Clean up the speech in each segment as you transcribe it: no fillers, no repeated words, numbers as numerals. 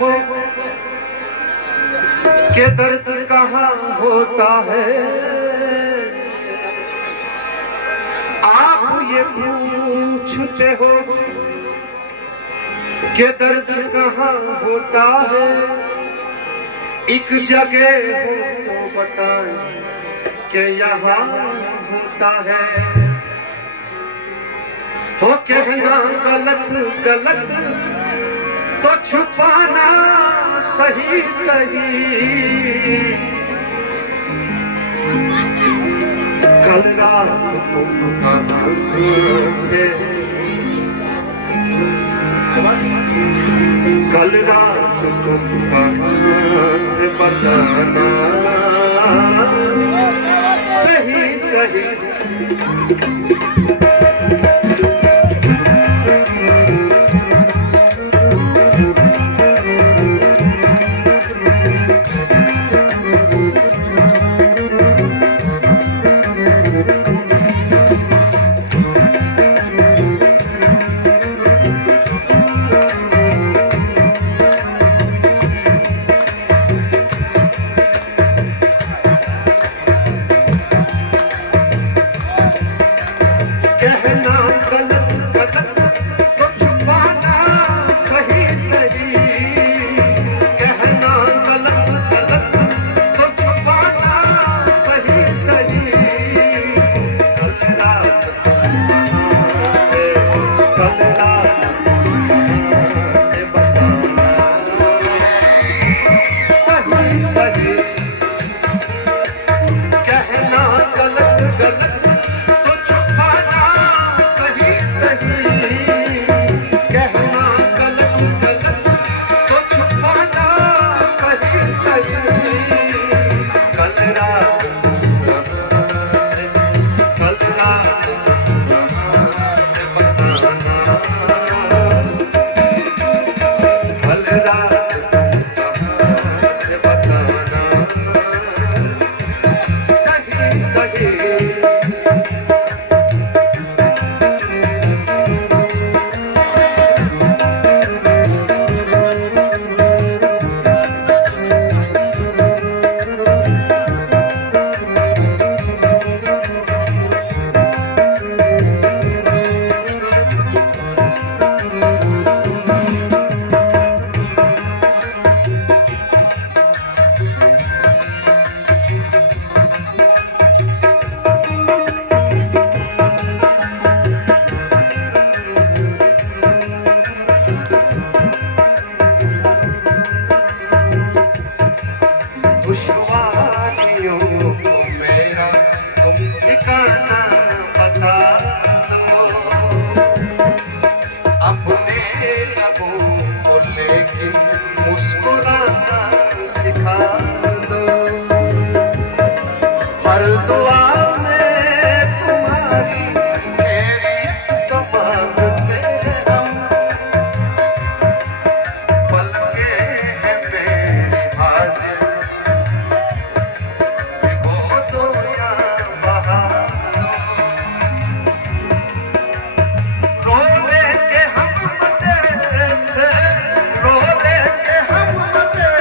हो कि दर्द कहाँ होता है, आप ये पूछते हो कि दर्द कहाँ होता है। एक जगह हो तो बताएं कि यहाँ होता है। हो कहना गलत गलत तो छुपाना सही सही। कल रात तुम कहाँ थे, कल रात तुम कहाँ थे, बताना सही सही। कहना गलत गलत तो छुपाना सही सही। कहना गलत गलत तो छुपाना सही सही। कल रात कल रात बताना सही सही। कहना गलत गलत मुस्कुराना सिखा दो। हर दुआ में तुम्हारी खैरियत तो मांगते हम। पलके हैं मेरी हाजिर, भिगो दो या बहा दो। रो लेंगे हम मजे से, रो लेंगे हम मजे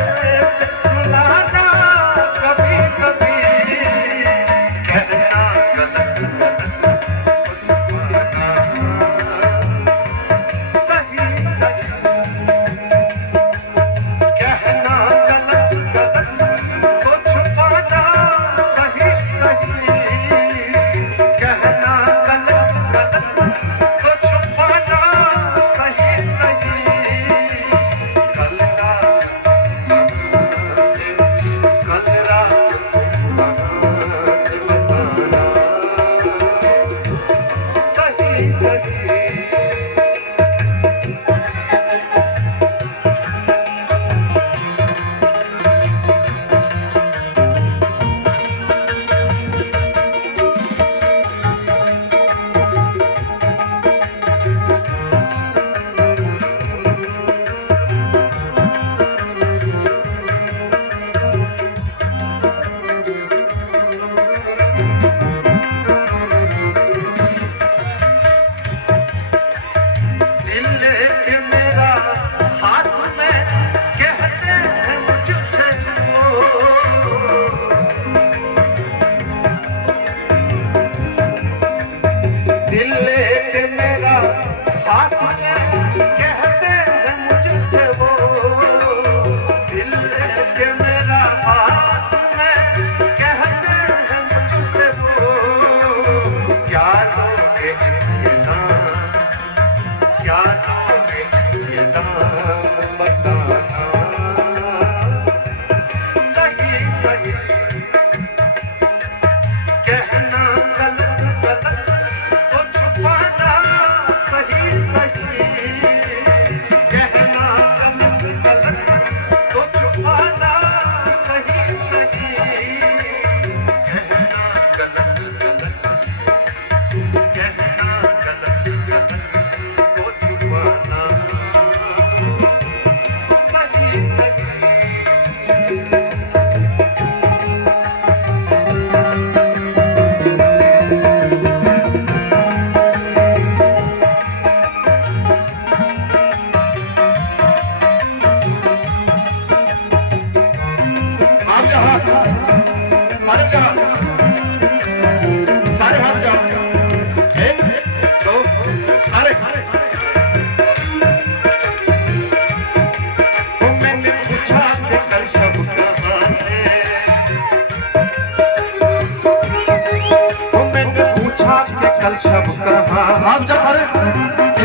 आप जा सारे,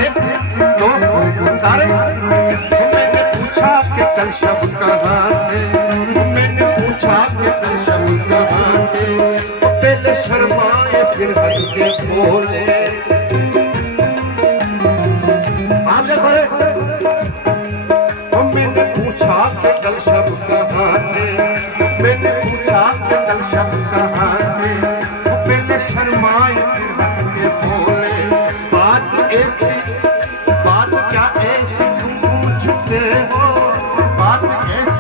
एक दो सारे। मैंने पूछा कि कल शब कहाँ थे, मैंने पूछा कि कल शब कहाँ थे। पहले शर्माए फिर हंस के बोले। आप जा सारे। मैंने पूछा कि कल शब कहाँ थे, मैंने पूछा कि कल शब कहाँ थे। पहले शर्माए फिर हंस के बोले। बात ऐसी, बात क्या ऐसी तुम पूछते हो, बात ऐसी